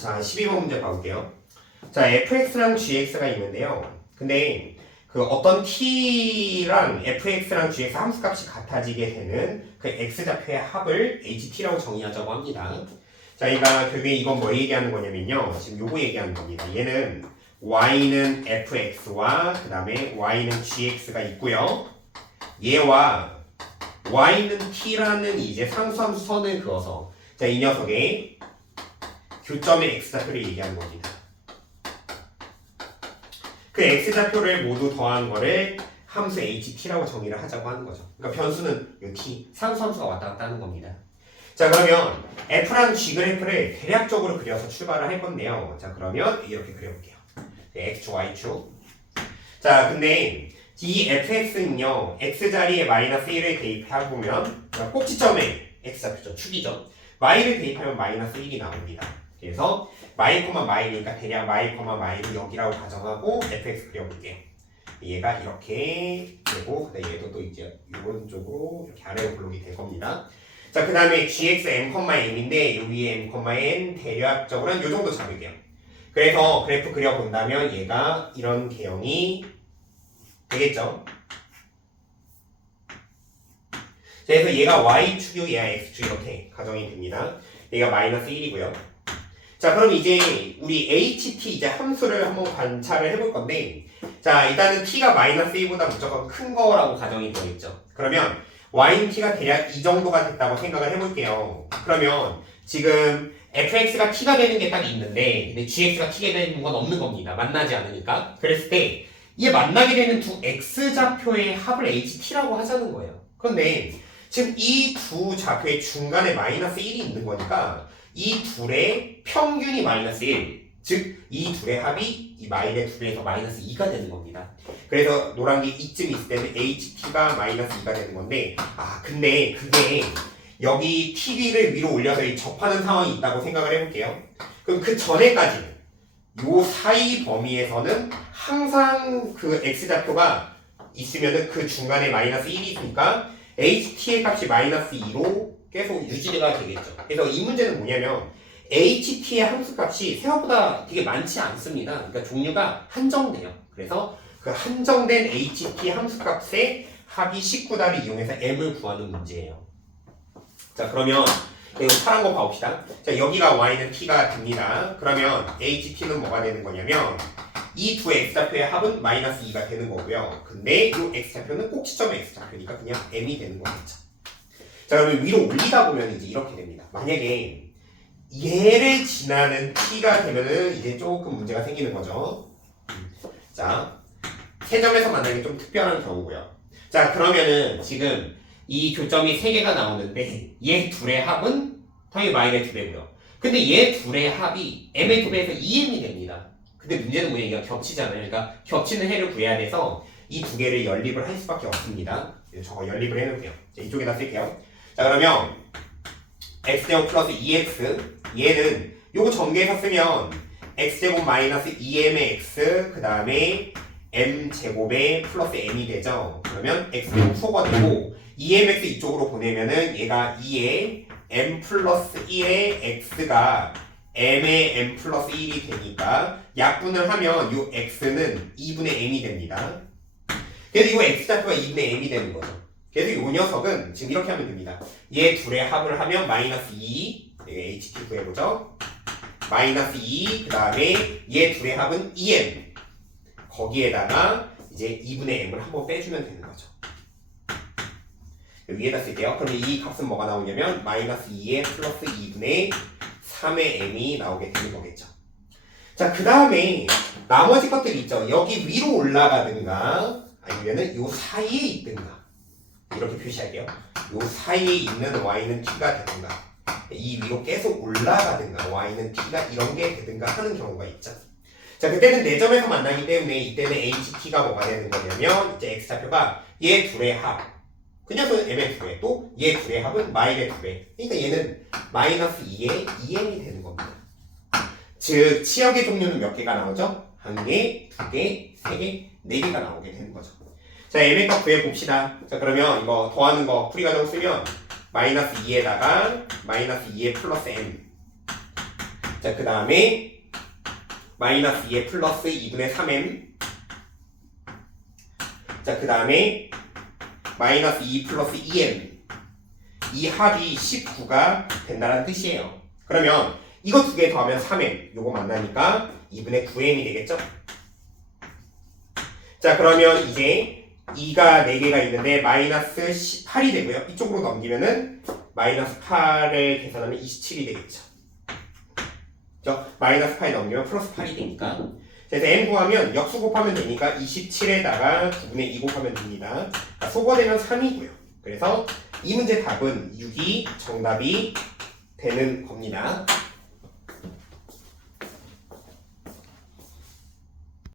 자, 12번 문제 봐볼게요. 자, fx랑 gx가 있는데요. 근데 그 어떤 t랑 fx랑 gx 함수값이 같아지게 되는 그 x좌표의 합을 ht라고 정의하자고 합니다. 자, 그러니까 결국에 이건 뭐 얘기하는 거냐면요. 지금 요거 얘기하는 겁니다. 얘는 y는 fx와 그 다음에 y는 gx가 있고요. 얘와 y는 t라는 이제 상수함수 선을 그어서 자, 이 녀석의 교점의 x좌표를 얘기하는 겁니다. 그 x좌표를 모두 더한 거를 함수 ht라고 정의를 하자고 하는 거죠. 그러니까 변수는 이 t, 상수함수가 왔다 갔다 하는 겁니다. 자, 그러면 f랑 g 그래프를 대략적으로 그려서 출발을 할 건데요. 자, 그러면 이렇게 그려볼게요. x축, y축. 자, 근데 이 fx는요, x자리에 마이너스 1을 대입해보면 꼭지점에 x좌표죠, 축이죠. y를 대입하면 마이너스 1이 나옵니다. 그래서 마이니까 대략 마이를 여기라고 가정하고 fx 그려볼게요. 얘가 이렇게 되고 그다음에 얘도 또 이제 이런 쪽으로 이렇게 아래로 블록이 될 겁니다. 자, 그 다음에 gx m,m인데 여기에 m,n 대략적으로는 이 정도 잡을게요. 그래서 그래프 그려본다면 얘가 이런 개형이 되겠죠. 그래서 얘가 y축이고 얘가 x축 이렇게 가정이 됩니다. 얘가 마이너스 1이고요. 자, 그럼 이제 우리 ht 이제 함수를 한번 관찰을 해볼 건데, 자, 일단은 t가 마이너스 1보다 무조건 큰 거라고 가정이 되어 있죠. 그러면 y는 t가 대략 이 정도가 됐다고 생각을 해볼게요. 그러면 지금 fx가 t가 되는 게 딱 있는데, 근데 gx가 t가 되는 건 없는 겁니다. 만나지 않으니까. 그랬을 때 이게 만나게 되는 두 x좌표의 합을 ht라고 하자는 거예요. 그런데 지금 이 두 좌표의 중간에 마이너스 1이 있는 거니까 이 둘의 평균이 마이너스 1, 즉 이 둘의 합이 이 마일의 둘에서 마이너스 2가 되는 겁니다. 그래서 노란 게 이쯤 있을 때는 ht가 마이너스 2가 되는 건데, 아, 근데 그게 여기 t를 위로 올려서 접하는 상황이 있다고 생각을 해볼게요. 그럼 그 전에까지는 요 사이 범위에서는 항상 그 x좌표가 있으면은 그 중간에 마이너스 1이 있으니까 ht의 값이 마이너스 2로 계속 유지가 되겠죠. 그래서 이 문제는 뭐냐면 ht의 함수값이 생각보다 되게 많지 않습니다. 그러니까 종류가 한정돼요. 그래서 그 한정된 ht 함수값의 합이 19다를 이용해서 m을 구하는 문제예요. 자, 그러면 이거 파란 거 봐봅시다. 자, 여기가 y는 t가 됩니다. 그러면 ht는 뭐가 되는 거냐면 이 두 x좌표의 합은 마이너스 2가 되는 거고요. 근데 이 x좌표는 꼭지점의 x좌표니까 그냥 m이 되는 거겠죠. 자, 그러면 위로 올리다 보면 이제 이렇게 됩니다. 만약에 얘를 지나는 t가 되면은 이제 조금 문제가 생기는 거죠. 자, 세 점에서 만나는 게 좀 특별한 경우고요. 자, 그러면은 지금 이 교점이 3개가 나오는데 얘 둘의 합은 당연히 마이너스 2배고요. 근데 얘 둘의 합이 m의 2배에서 2m이 됩니다. 근데 문제는 뭐냐, 이거 겹치잖아요. 그러니까 겹치는 해를 구해야 돼서 이 두 개를 연립을 할 수밖에 없습니다. 저거 연립을 해놓을게요. 자, 이쪽에다 쓸게요. 자, 그러면 x제곱 플러스 2x, 얘는 요거 전개해서 쓰면 x제곱 마이너스 2m의 x 그 다음에 m제곱의 플러스 m이 되죠. 그러면 x제곱 소가 되고 2mx 이쪽으로 보내면은 얘가 2의 m 플러스 1의 x가 m의 m 플러스 1이 되니까 약분을 하면 요 x는 2분의 m이 됩니다. 그래서 요 x좌표가 2분의 m이 되는 거죠. 그래서 요 녀석은 지금 이렇게 하면 됩니다. 얘 둘의 합을 하면 마이너스 2, ht 구해보죠. 마이너스 2, 그 다음에 얘 둘의 합은 2m. 거기에다가 이제 2분의 m을 한번 빼주면 되는 거죠. 위에다 쓸게요. 그럼 이 값은 뭐가 나오냐면 마이너스 2에 플러스 2분의 3의 m이 나오게 되는 거겠죠. 자, 그 다음에 나머지 것들이 있죠. 여기 위로 올라가든가 아니면은 요 사이에 있든가 이렇게 표시할게요. 요 사이에 있는 y는 t가 되든가 이 위로 계속 올라가든가 y는 t가 이런 게 되든가 하는 경우가 있죠. 자, 그때는 4점에서 만나기 때문에 이때는 ht가 뭐가 되는 거냐면 이제 x좌표가 얘 둘의 합, 그냥 m의 2배, 또 얘 둘의 합은 마일의 2배. 그러니까 얘는 마이너스 2의 2m이 되는 겁니다. 즉 치역의 종류는 몇 개가 나오죠? 1개, 2개, 3개, 4개가 나오게 되는 거죠. 자, m의 값 구해봅시다. 자, 그러면 이거 더하는 거 풀이 과정 쓰면 마이너스 2에다가 마이너스 2의 플러스 m 자, 그 다음에 마이너스 2에 플러스 2분의 3m. 자, 그 다음에 마이너스 2 플러스 2m. 이 합이 19가 된다는 뜻이에요. 그러면 이거 두 개 더하면 3m. 요거 만나니까 2분의 9m이 되겠죠? 자, 그러면 이제 2가 4개가 있는데 마이너스 8이 되고요. 이쪽으로 넘기면은 마이너스 8을 계산하면 27이 되겠죠. 그죠? 마이너스 8 넘기면 플러스 8이 되니까. 그래서 n 구하면 역수 곱하면 되니까 27에다가 9분의 2 곱하면 됩니다. 소거되면 3이고요. 그래서 이 문제 답은 6이 정답이 되는 겁니다.